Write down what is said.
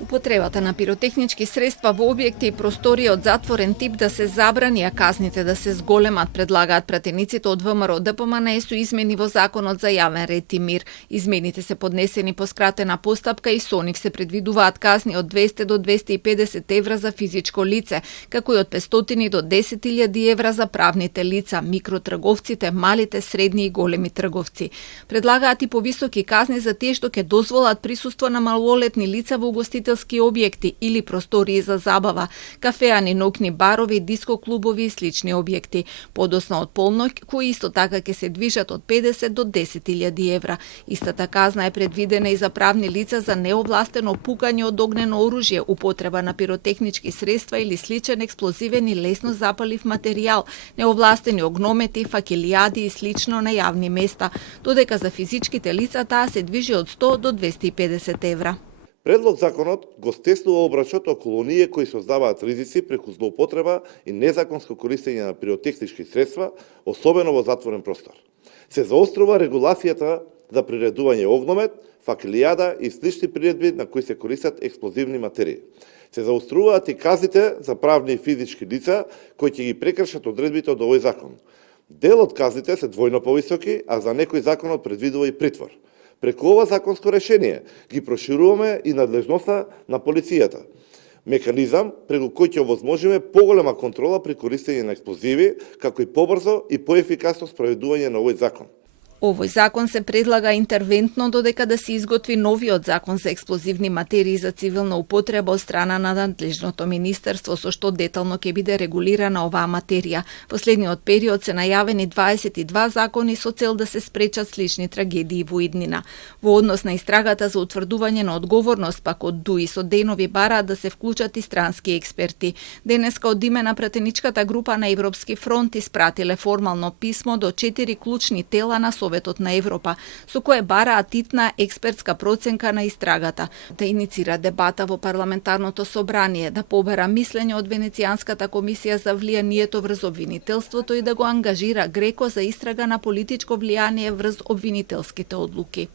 Употребата на пиротехнички средства во објекти и простории од затворен тип да се забрани, а казните да се зголемат, предлагаат пратениците од ВМРО ДПМН со измени во Законот за јавен ред и мир. Измените се поднесени по скратена постапка и со нив се предвидуваат казни од 200 до 250 евра за физичко лице, како и од 500 до 10.000 евра за правните лица, микротрговците, малите, средни и големи трговци. Предлагаат и повисоки казни за тие што ќе дозволат присуство на малолетни лица во угостителски објекти или простории за забава, кафеани, ноќни барови, диско клубови и слични објекти, подоцна од полноќ, кои исто така ќе се движат од 50 до 10.000 евра. Истата казна е предвидена и за правни лица за неовластено пукање од огнено оружје, употреба на пиротехнички средства или сличен експлозивен и лесно запалив материјал, неовластени огномети, факелијади и слично на јавни места, додека за физичките лица таа се движи од 100 до 250 евра. Предлог законот го стеснува обрачот околу оние кои создаваат ризици преку злоупотреба и незаконско користење на пиротехнички средства, особено во затворен простор. Се заострува регулацијата за приредување огномет, факелијада и слични приредби на кои се користат експлозивни материи. Се заоструваат и казните за правни и физички лица кои ќе ги прекршат одредбите од овој закон. Дел од казните се двојно повисоки, а за некој законот предвидува и притвор. Преку ова законско решение ги прошируваме и надлежноста на полицијата. Механизам преку кој ќе овозможиме поголема контрола при користење на експлозиви, како и побрзо и поефикасно спроведување на овој закон. Овој закон се предлага интервентно додека да се изготви новиот закон за експлозивни материи за цивилна употреба од страна на надлежното министерство, со што детално ќе биде регулирана оваа материја. Последниот период се најавени 22 закони со цел да се спречат слични трагедии во иднина. Во однос на истрагата за утврдување на одговорност, пак од ДУИ со денови бараат да се вклучат и странски експерти. Денеска од име на пратеничката група на Европски фронт испратиле формално писмо до 4 клучни тела на Советот на Европа, со кое бараат итна експертска проценка на истрагата, да иницира дебата во парламентарното собрание, да побера мислење од Венецијанската комисија за влијанието врз обвинителството и да го ангажира Греко за истрага на политичко влијание врз обвинителските одлуки.